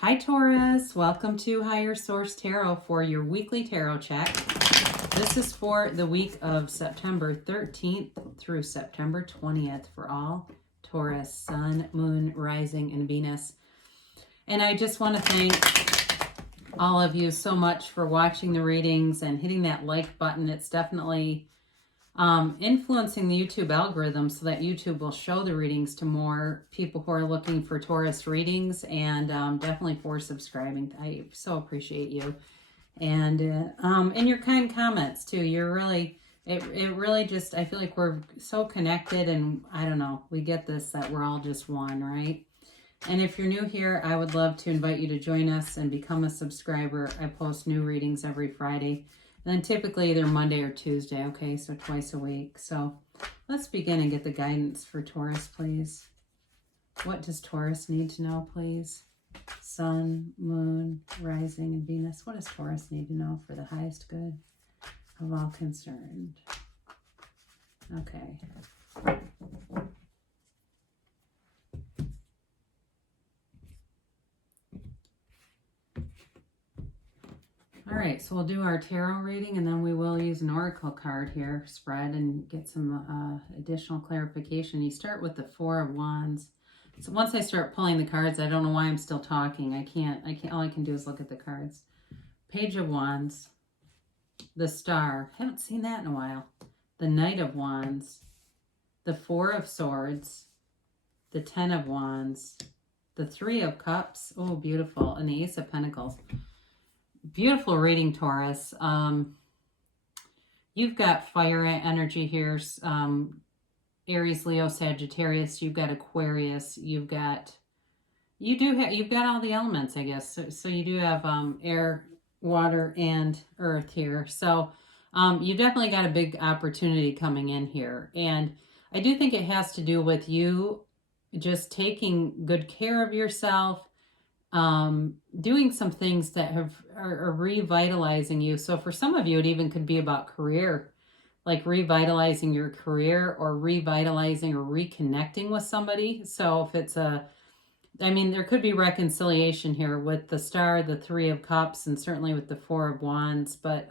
Hi Taurus, welcome to Higher Source Tarot for your weekly tarot check. This is for the week of September 13th through September 20th for all Taurus, Sun, Moon, Rising, and Venus. And I just want to thank all of you so much for watching the readings and hitting that like button. It's definitely influencing the YouTube algorithm so that YouTube will show the readings to more people who are looking for Taurus readings, and definitely for subscribing. I so appreciate you, and your kind comments too. You're really, it really just, I feel like we're so connected, and I don't know, we get this, that we're all just one, right? And if you're new here, I would love to invite you to join us and become a subscriber. I post new readings every Friday. And then typically either Monday or Tuesday, okay? So twice a week. So let's begin and get the guidance for Taurus, please. What does Taurus need to know, please? Sun, Moon, Rising, and Venus. What does Taurus need to know for the highest good of all concerned? Okay. All right, so we'll do our tarot reading, and then we will use an oracle card here, spread, and get some additional clarification. You start with the Four of Wands. So once I start pulling the cards, I don't know why I'm still talking. I can't, all I can do is look at the cards. Page of Wands, the Star. Haven't seen that in a while. The Knight of Wands, the Four of Swords, the Ten of Wands, the Three of Cups. Oh, beautiful. And the Ace of Pentacles. Beautiful reading, Taurus. You've got fire energy here. Aries, Leo, Sagittarius. You've got Aquarius. You've got all the elements, I guess. So you do have air, water, and earth here. So you definitely got a big opportunity coming in here. And I do think it has to do with you just taking good care of yourself, doing some things that are revitalizing you. So for some of you, it even could be about career, like revitalizing your career or revitalizing or reconnecting with somebody. So if it's there could be reconciliation here with the Star, the Three of Cups, and certainly with the Four of Wands. But,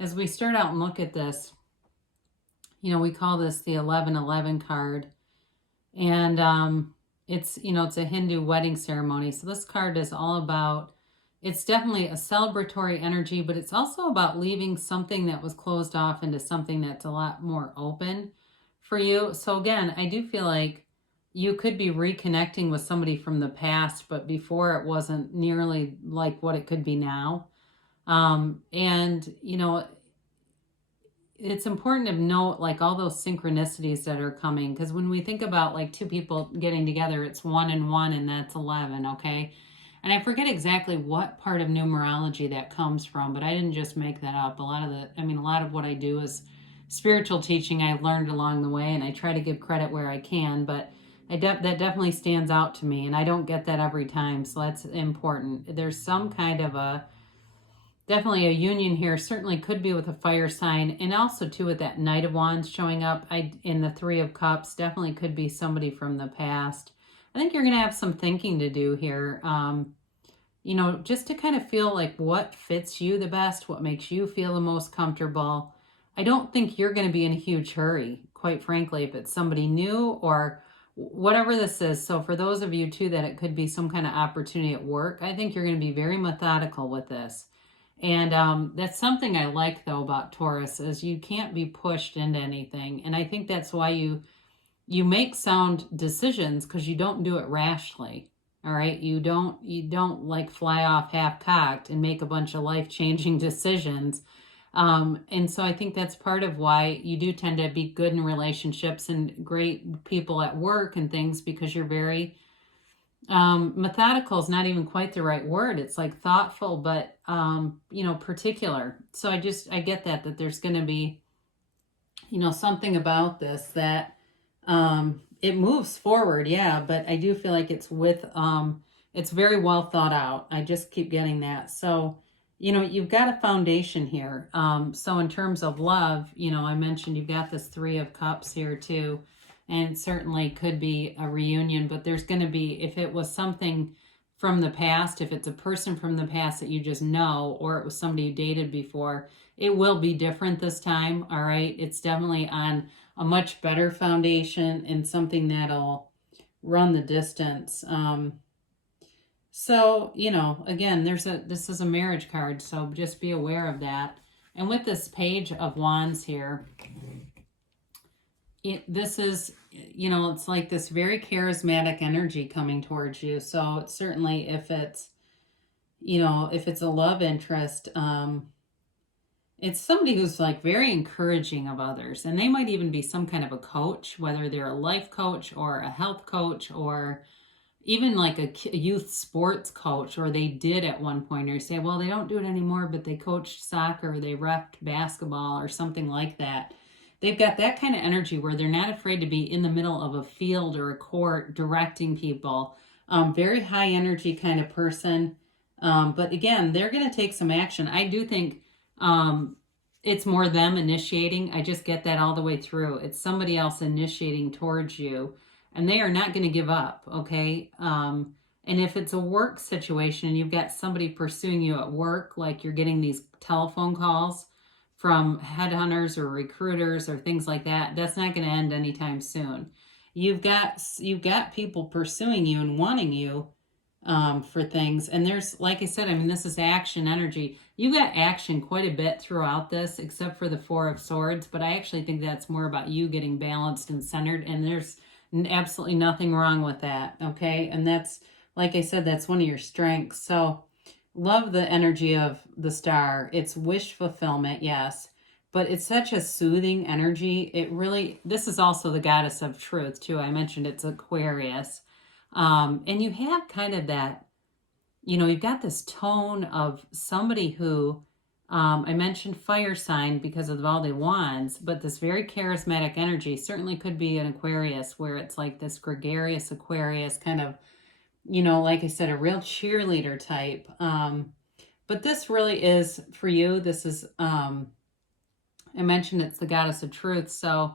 as we start out and look at this, we call this the 1111 card. And it's a Hindu wedding ceremony. So this card is all about, it's definitely a celebratory energy, but it's also about leaving something that was closed off into something that's a lot more open for you. So again, I do feel like you could be reconnecting with somebody from the past, but before it wasn't nearly like what it could be now. It's important to note like all those synchronicities that are coming, because when we think about like two people getting together, it's 1 and 1, and that's 11, okay? And I forget exactly what part of numerology that comes from, but I didn't just make that up. A lot of what I do is spiritual teaching I've learned along the way, and I try to give credit where I can, but that definitely stands out to me, and I don't get that every time, so that's important. There's some kind of definitely a union here. Certainly could be with a fire sign, and also too with that Knight of Wands showing up in the Three of Cups. Definitely could be somebody from the past. I think you're going to have some thinking to do here, just to kind of feel like what fits you the best, what makes you feel the most comfortable. I don't think you're going to be in a huge hurry, quite frankly, if it's somebody new or whatever this is. So for those of you too that it could be some kind of opportunity at work, I think you're going to be very methodical with this. And that's something I like, though, about Taurus, is you can't be pushed into anything. And I think that's why you make sound decisions, because you don't do it rashly. All right. You don't like fly off half-cocked and make a bunch of life-changing decisions. And so I think that's part of why you do tend to be good in relationships and great people at work and things, because you're very methodical is not even quite the right word. It's like thoughtful, but particular. So I get that there's going to be something about this that it moves forward, yeah, but I do feel like it's it's very well thought out. I just keep getting that. So you've got a foundation here. So in terms of love, I mentioned you've got this Three of Cups here too. and certainly could be a reunion, but there's going to be, if it was something from the past, if it's a person from the past that you just know, or it was somebody you dated before, it will be different this time. All right. It's definitely on a much better foundation and something that'll run the distance. So, again, this is a marriage card, so just be aware of that. And with this Page of Wands here, this is, it's like this very charismatic energy coming towards you. So it's certainly, if it's a love interest, it's somebody who's like very encouraging of others, and they might even be some kind of a coach, whether they're a life coach or a health coach, or even like a youth sports coach, or they did at one point, or you say, well, they don't do it anymore, but they coached soccer, they reffed basketball or something like that. They've got that kind of energy where they're not afraid to be in the middle of a field or a court directing people. Very high energy kind of person. But again, they're going to take some action. I do think it's more them initiating. I just get that all the way through. It's somebody else initiating towards you, and they are not going to give up, okay? And if it's a work situation and you've got somebody pursuing you at work, like you're getting these telephone calls from headhunters or recruiters or things like that, that's not going to end anytime soon. You've got people pursuing you and wanting you for things. And there's, like I said, I mean, this is action energy. You got action quite a bit throughout this, except for the Four of Swords. But I actually think that's more about you getting balanced and centered. And there's absolutely nothing wrong with that. Okay. And that's, like I said, that's one of your strengths. So love the energy of the Star. It's wish fulfillment, yes, but it's such a soothing energy. It really, this is also the goddess of truth too. I mentioned it's Aquarius. And you have kind of that, you've got this tone of somebody who, I mentioned fire sign because of all the wands, but this very charismatic energy certainly could be an Aquarius, where it's like this gregarious Aquarius kind of, like I said, a real cheerleader type. But this really is for you. This is, I mentioned it's the goddess of truth. So,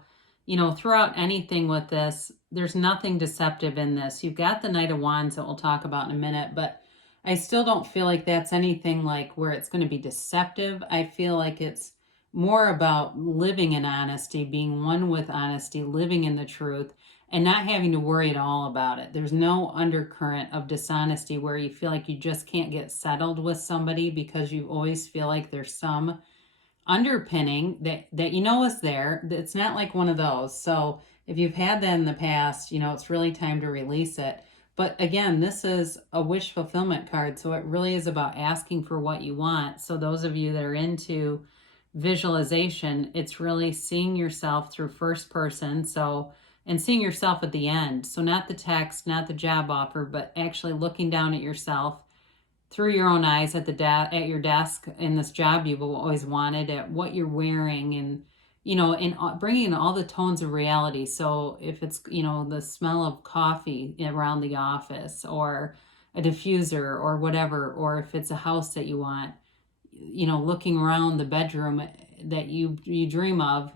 throughout anything with this, there's nothing deceptive in this. You've got the Knight of Wands that we'll talk about in a minute, but I still don't feel like that's anything like where it's going to be deceptive. I feel like it's more about living in honesty, being one with honesty, living in the truth, and not having to worry at all about it. There's no undercurrent of dishonesty where you feel like you just can't get settled with somebody because you always feel like there's some underpinning that is there. It's not like one of those. So if you've had that in the past, it's really time to release it. But again, this is a wish fulfillment card, so it really is about asking for what you want. So those of you that are into visualization, it's really seeing yourself through first person, and seeing yourself at the end. So not the text, not the job offer, but actually looking down at yourself through your own eyes at at your desk in this job you've always wanted, at what you're wearing, and and bringing in all the tones of reality. So if it's the smell of coffee around the office, or a diffuser, or whatever, or if it's a house that you want, looking around the bedroom that you dream of,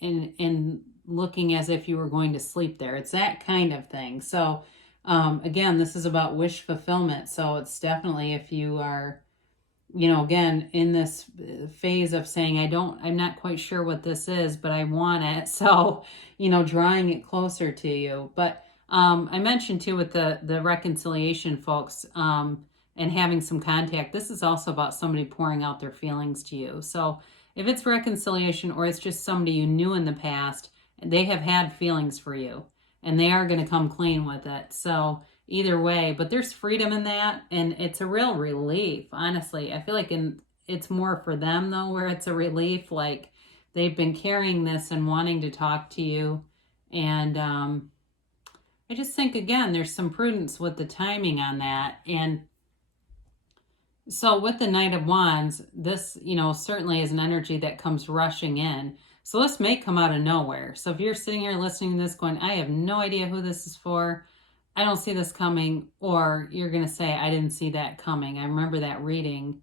and looking as if you were going to sleep there. It's that kind of thing. So again, this is about wish fulfillment. So it's definitely, if you are, again, in this phase of saying, I'm not quite sure what this is, but I want it. So, drawing it closer to you. But I mentioned too with the reconciliation, folks, and having some contact, this is also about somebody pouring out their feelings to you. So if it's reconciliation, or it's just somebody you knew in the past, they have had feelings for you, and they are going to come clean with it. So either way, but there's freedom in that, and it's a real relief. Honestly, I feel like it's more for them though, where it's a relief, like they've been carrying this and wanting to talk to you. And I just think, again, there's some prudence with the timing on that. And so with the Knight of Wands, this, certainly is an energy that comes rushing in. So this may come out of nowhere. So if you're sitting here listening to this going, I have no idea who this is for, I don't see this coming, or you're going to say, I didn't see that coming. I remember that reading,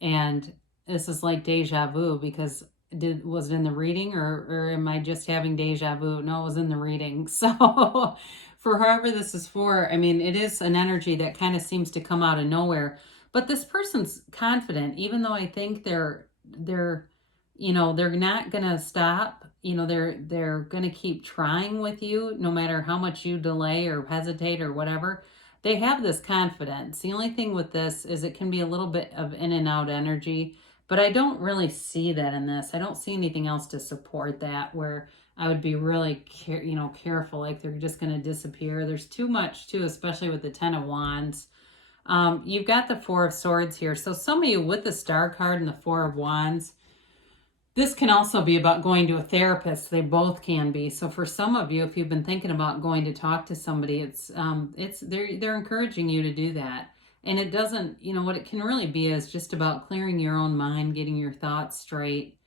and this is like deja vu, because was it in the reading, or am I just having deja vu? No, it was in the reading. So for whoever this is for, I mean, it is an energy that kind of seems to come out of nowhere. But this person's confident, even though I think they're they're not gonna stop. They're gonna keep trying with you no matter how much you delay or hesitate or whatever. They have this confidence. The only thing with this is it can be a little bit of in and out energy, but I don't really see that in this. I don't see anything else to support that where I would be really careful, like they're just going to disappear. There's too much too, especially with the Ten of Wands. You've got the Four of Swords here. So some of you with the Star card and the Four of Wands, this can also be about going to a therapist. They both can be. So for some of you, if you've been thinking about going to talk to somebody, they're encouraging you to do that. And it doesn't, what it can really be is just about clearing your own mind, getting your thoughts straight.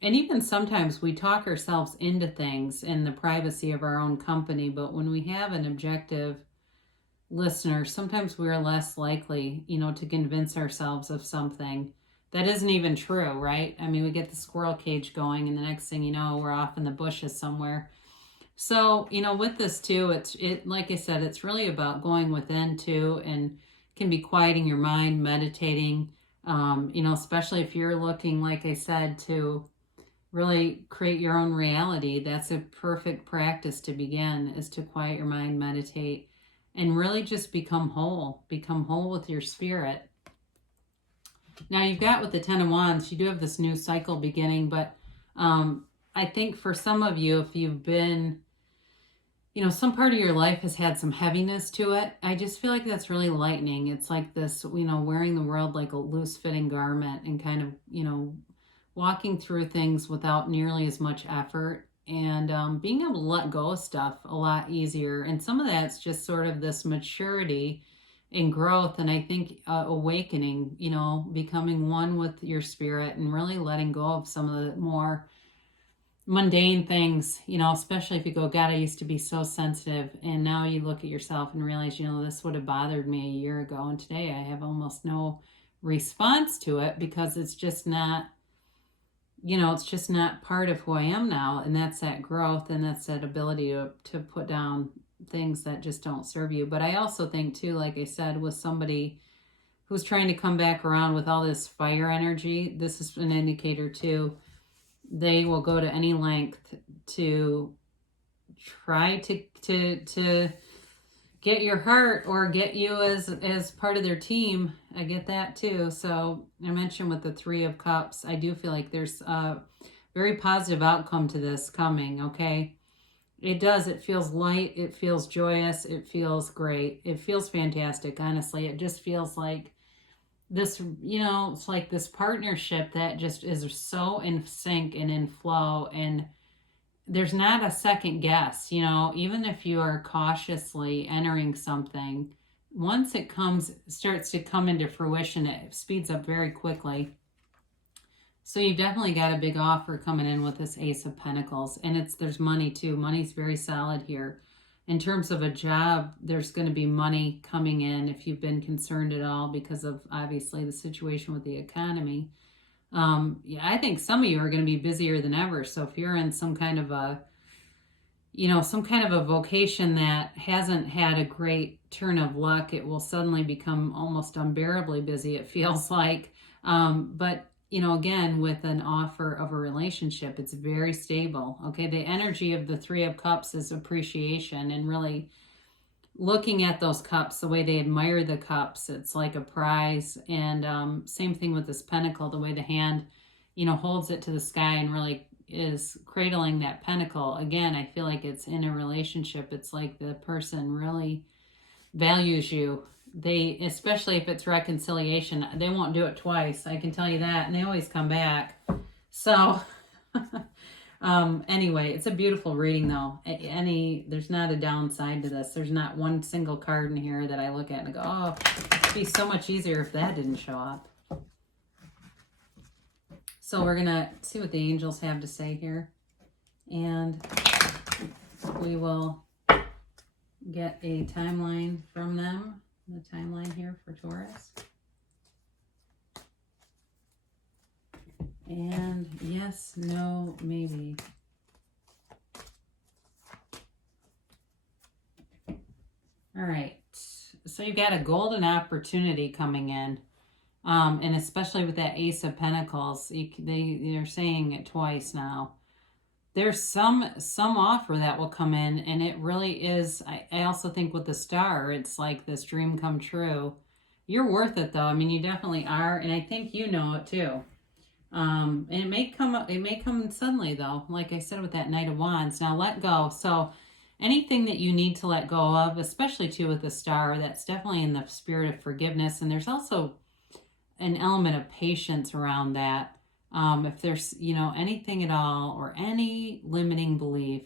And even sometimes we talk ourselves into things in the privacy of our own company, but when we have an objective listener, sometimes we're less likely, to convince ourselves of something that isn't even true, right? I mean, we get the squirrel cage going and the next thing you know, we're off in the bushes somewhere. So, with this too, it like I said, it's really about going within too, and can be quieting your mind, meditating, especially if you're looking, like I said, to really create your own reality. That's a perfect practice to begin, is to quiet your mind, meditate, and really just become whole with your spirit. Now you've got with the Ten of Wands, you do have this new cycle beginning, but I think for some of you, if you've been, some part of your life has had some heaviness to it, I just feel like that's really lightening. It's like this, wearing the world like a loose fitting garment and kind of, walking through things without nearly as much effort, and being able to let go of stuff a lot easier. And some of that's just sort of this maturity and growth, and I think awakening, becoming one with your spirit and really letting go of some of the more mundane things, especially if you go, God, I used to be so sensitive, and now you look at yourself and realize, this would have bothered me a year ago, and today I have almost no response to it because it's just not, it's just not part of who I am now. And that's that growth, and that's that ability to put down things that just don't serve you. But I also think too, like I said, with somebody who's trying to come back around with all this fire energy, this is an indicator too. They will go to any length to try to get your heart or get you as part of their team. I get that too. So I mentioned with the Three of Cups, I do feel like there's a very positive outcome to this coming, okay? It does. It feels light. It feels joyous. It feels great. It feels fantastic, honestly. It just feels like this, it's like this partnership that just is so in sync and in flow, and there's not a second guess, even if you are cautiously entering something, once it starts to come into fruition, it speeds up very quickly. So you've definitely got a big offer coming in with this Ace of Pentacles, and there's money too. Money's very solid here. In terms of a job, there's going to be money coming in if you've been concerned at all because of obviously the situation with the economy. I think some of you are going to be busier than ever. So if you're in some kind of a vocation that hasn't had a great turn of luck, it will suddenly become almost unbearably busy, it feels like. But again, with an offer of a relationship, it's very stable. Okay, the energy of the Three of Cups is appreciation and really looking at those cups, the way they admire the cups, it's like a prize. And same thing with this pentacle, the way the hand, holds it to the sky and really is cradling that pentacle. Again, I feel like it's in a relationship. It's like the person really values you. They, especially if it's reconciliation, they won't do it twice. I can tell you that. And they always come back. So anyway, it's a beautiful reading though. There's not a downside to this. There's not one single card in here that I look at and go, oh, it'd be so much easier if that didn't show up. So we're going to see what the angels have to say here. And we will get a timeline from them. The timeline here for Taurus. And yes, no, maybe. All right. So you got a golden opportunity coming in. And especially with that Ace of Pentacles, they're saying it twice now. There's some offer that will come in, and it really is. I also think with the Star, it's like this dream come true. You're worth it, though. I mean, you definitely are, and I think you know it too. And it may come suddenly, though. Like I said with that Knight of Wands. Now let go. So anything that you need to let go of, especially too with the Star, that's definitely in the spirit of forgiveness. And there's also an element of patience around that. If there's, anything at all or any limiting belief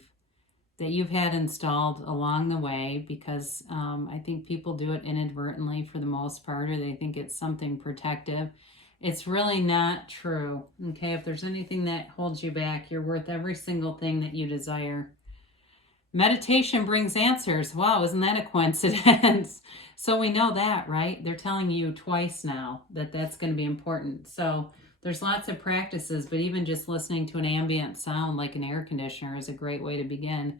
that you've had installed along the way, because I think people do it inadvertently for the most part, or they think it's something protective. It's really not true. Okay, if there's anything that holds you back, you're worth every single thing that you desire. Meditation brings answers. Wow, isn't that a coincidence? So we know that, right? They're telling you twice now that that's going to be important. So there's lots of practices, but even just listening to an ambient sound like an air conditioner is a great way to begin.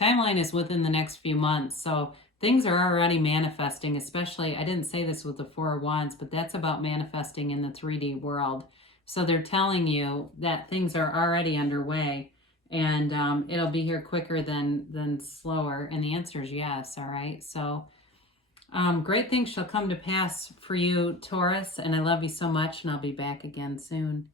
Timeline is within the next few months. So things are already manifesting, especially, I didn't say this with the Four of Wands, but that's about manifesting in the 3D world. So they're telling you that things are already underway, and it'll be here quicker than slower. And the answer is yes. All right. So great things shall come to pass for you, Taurus. And I love you so much. And I'll be back again soon.